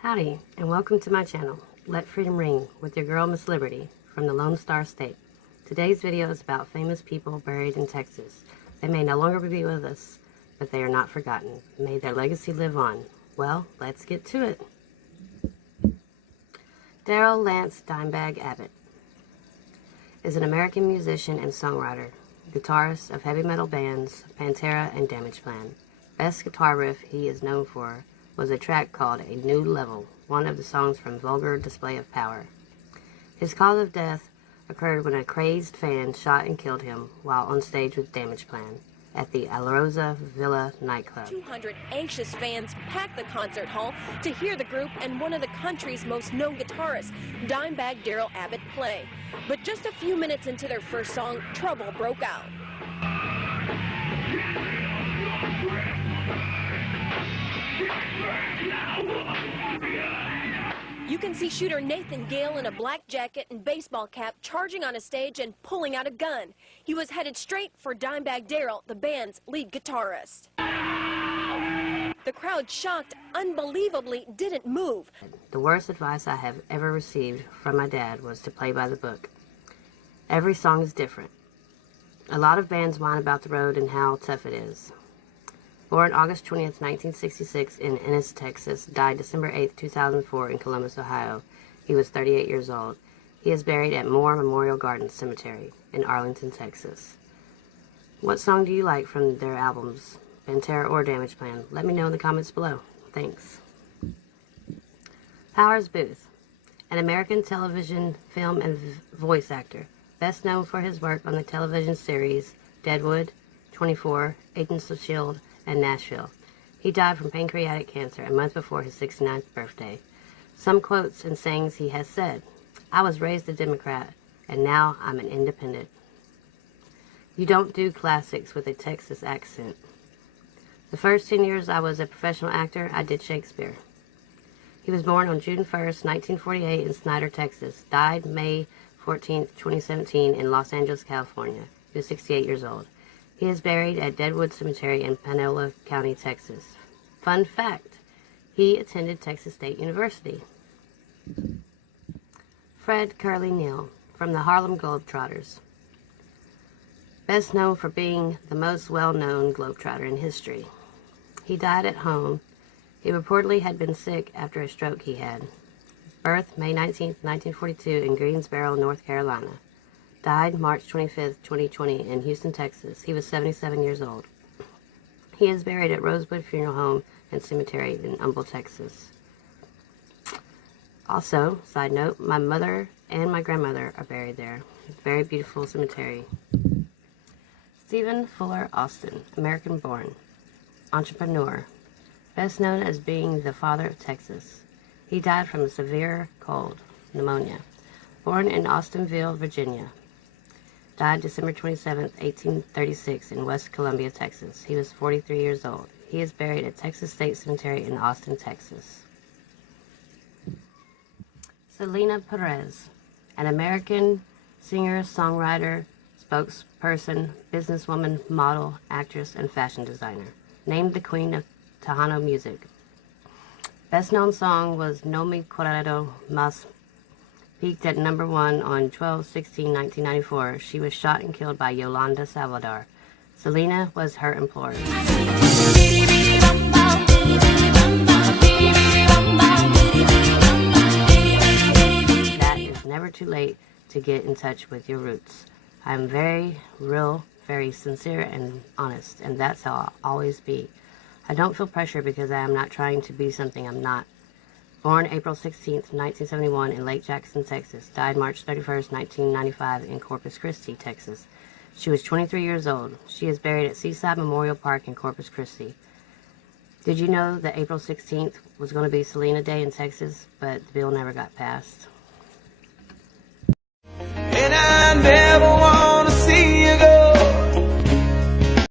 Howdy, and welcome to my channel, Let Freedom Ring, with your girl, Miss Liberty, from the Lone Star State. Today's video is about famous people buried in Texas. They may no longer be with us, but they are not forgotten. May their legacy live on. Well, let's get to it. Darrell Lance Dimebag Abbott is an American musician and songwriter, guitarist of heavy metal bands Pantera and Damageplan. Best guitar riff he is known for was a track called A New Level, one of the songs from Vulgar Display of Power. His cause of death occurred when a crazed fan shot and killed him while on stage with Damageplan at the Alrosa Villa nightclub. 200 anxious fans packed the concert hall to hear the group and one of the country's most known guitarists, Dimebag Darrell Abbott, play. But just a few minutes into their first song, trouble broke out. You can see shooter Nathan Gale in a black jacket and baseball cap charging on a stage and pulling out a gun. He was headed straight for Dimebag Darrell, the band's lead guitarist. The crowd, shocked, unbelievably didn't move. The worst advice I have ever received from my dad was to play by the book. Every song is different. A lot of bands whine about the road and how tough it is. Born August 20th, 1966 in Ennis, Texas, died December 8th, 2004 in Columbus, Ohio. He was 38 years old. He is buried at Moore Memorial Gardens Cemetery in Arlington, Texas. What song do you like from their albums, Pantera or Damageplan? Let me know in the comments below. Thanks. Powers Boothe, an American television, film, and voice actor, best known for his work on the television series Deadwood, 24, Agents of S.H.I.E.L.D., and Nashville. He died from pancreatic cancer a month before his 69th birthday. Some quotes and sayings he has said: "I was raised a Democrat, and now I'm an independent. You don't do classics with a Texas accent. The first 10 years I was a professional actor, I did Shakespeare." He was born on June 1st, 1948 in Snyder, Texas. Died May 14th, 2017 in Los Angeles, California. He was 68 years old. He is buried at Deadwood Cemetery in Panola County, Texas. Fun fact, he attended Texas State University. Fred Curly Neal, from the Harlem Globetrotters. Best known for being the most well-known Globetrotter in history. He died at home. He reportedly had been sick after a stroke he had. Birth May 19, 1942 in Greensboro, North Carolina. Died March 25th, 2020 in Houston, Texas. He was 77 years old. He is buried at Rosewood Funeral Home and Cemetery in Humble, Texas. Also, side note, my mother and my grandmother are buried there. Very beautiful cemetery. Stephen Fuller Austin, American-born, entrepreneur, best known as being the father of Texas. He died from a severe cold, pneumonia. Born in Austinville, Virginia. Died December 27, 1836 in West Columbia, Texas. He was 43 years old. He is buried at Texas State Cemetery in Austin, Texas. Selena Perez, an American singer, songwriter, spokesperson, businesswoman, model, actress, and fashion designer. Named the Queen of Tejano music. Best known song was No Me Acuerdo Mas. Peaked at number 1 on 12/16/1994. She was shot and killed by Yolanda Salvador. Selena was her employer. That is never too late to get in touch with your roots. I'm very real, very sincere and honest, and that's how I'll always be. I don't feel pressure because I am not trying to be something I'm not. Born April 16th, 1971 in Lake Jackson, Texas. Died March 31st, 1995 in Corpus Christi, Texas. She was 23 years old. She is buried at Seaside Memorial Park in Corpus Christi. Did you know that April 16th was going to be Selena Day in Texas, but the bill never got passed?